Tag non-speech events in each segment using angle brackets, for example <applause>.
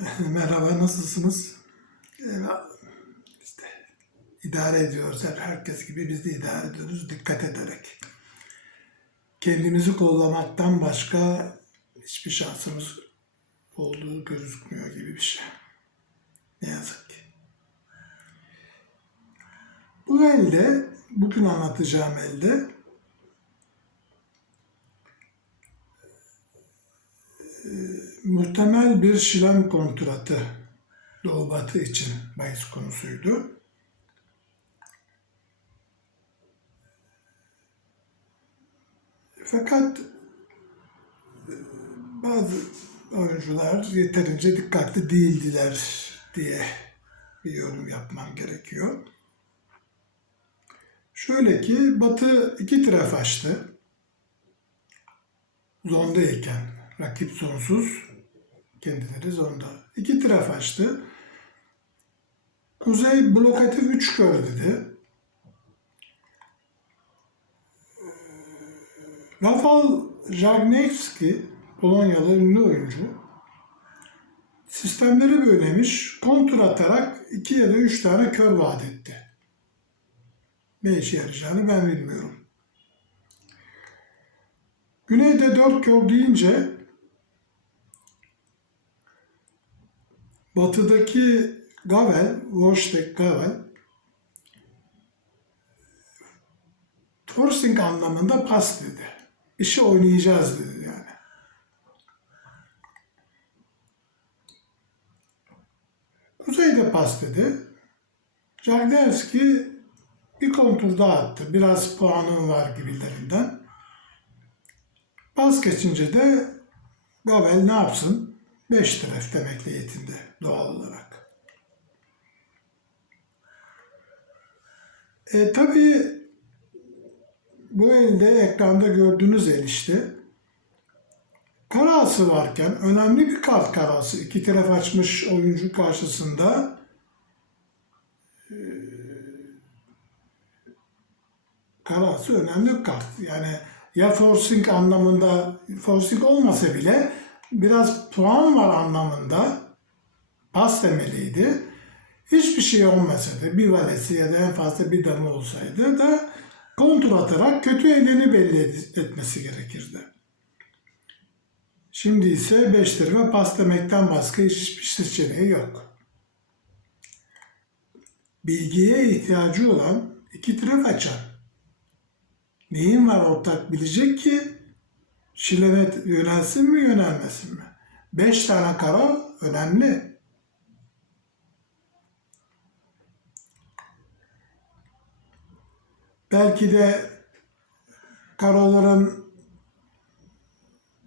<laughs> Merhaba, nasılsınız? Ee, işte idare ediyoruz. Hep herkes gibi biz de idare ediyoruz dikkat ederek. Kendimizi kollamaktan başka hiçbir şansımız olduğu gözükmüyor gibi bir şey. Ne yazık ki. Bu elde, bugün anlatacağım elde muhtemel bir şilan kontratı Doğu Batı için bahis konusuydu. Fakat e, bazı oyuncular yeterince dikkatli değildiler diye bir yorum yapmam gerekiyor. Şöyle ki Batı iki taraf açtı. Zondayken rakip sonsuz kendileri zonda. İki taraf açtı. Kuzey blokatif 3 kör dedi. Rafał Jagniewski, Polonyalı ünlü oyuncu, sistemleri böylemiş, kontur atarak iki ya da üç tane kör vaat etti. Ne işe yarayacağını ben bilmiyorum. Güneyde dört kör deyince batıdaki Gavel, Wojtek Gavel forcing anlamında pas dedi. İşi oynayacağız dedi yani. Kuzeyde pas dedi. Jagdevski bir kontur daha attı. Biraz puanım var gibilerinden. Pas geçince de Gavel ne yapsın? 5 taraf demekle yetindi doğal olarak. E, tabii bu elde ekranda gördüğünüz el işte karası varken önemli bir kart karası. iki taraf açmış oyuncu karşısında e, karası önemli bir kart. Yani ya forcing anlamında forcing olmasa bile biraz puan var anlamında pas demeliydi. Hiçbir şey olmasa da bir valesi ya da en fazla bir damı olsaydı da kontur atarak kötü elini belli etmesi gerekirdi. Şimdi ise 5 tarafa pas demekten başka hiçbir seçeneği yok. Bilgiye ihtiyacı olan iki taraf açar. Neyin var ortak bilecek ki şilemet yönelsin mi yönelmesin mi? Beş tane kara önemli. Belki de karoların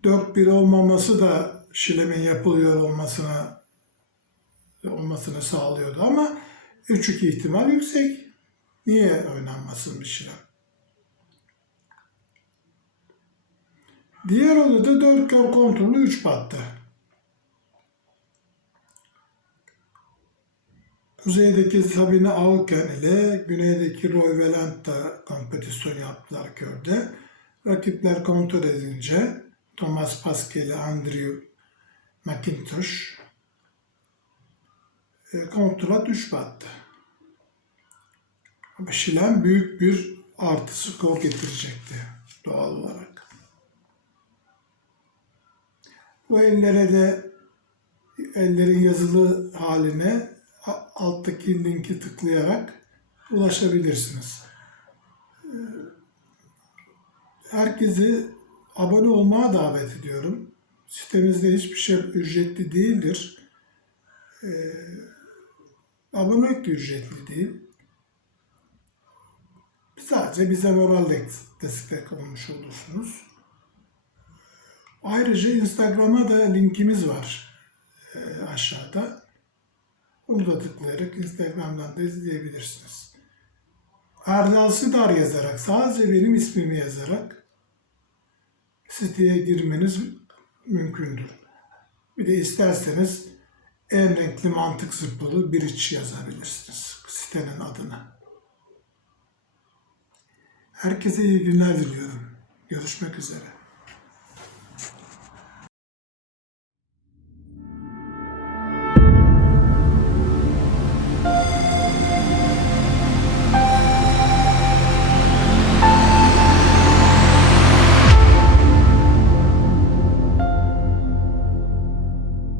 dört bir olmaması da şilemin yapılıyor olmasına olmasını sağlıyordu ama 3-2 ihtimal yüksek. Niye oynanmasın bir şilem? Diğer odada 4 kör kontrolü 3 battı. Kuzeydeki Sabine Auken ile güneydeki Roy Velant da kompetisyon yaptılar körde. Rakipler kontrol edince Thomas Pascal ile Andrew McIntosh e, kontrat 3 battı. Ama Şilen büyük bir artı skor getirecekti doğal olarak. Bu ellere de ellerin yazılı haline alttaki linki tıklayarak ulaşabilirsiniz. Ee, Herkesi abone olmaya davet ediyorum. Sitemizde hiçbir şey ücretli değildir. Ee, abonelik de ücretli değil. Sadece bize moral destek olmuş olursunuz. Ayrıca Instagram'a da linkimiz var e, aşağıda. Onu da tıklayarak Instagram'dan da izleyebilirsiniz. Erdal Sidar yazarak, sadece benim ismimi yazarak siteye girmeniz mümkündür. Bir de isterseniz en renkli mantık zıppılı bir iç yazabilirsiniz sitenin adına. Herkese iyi günler diliyorum. Görüşmek üzere.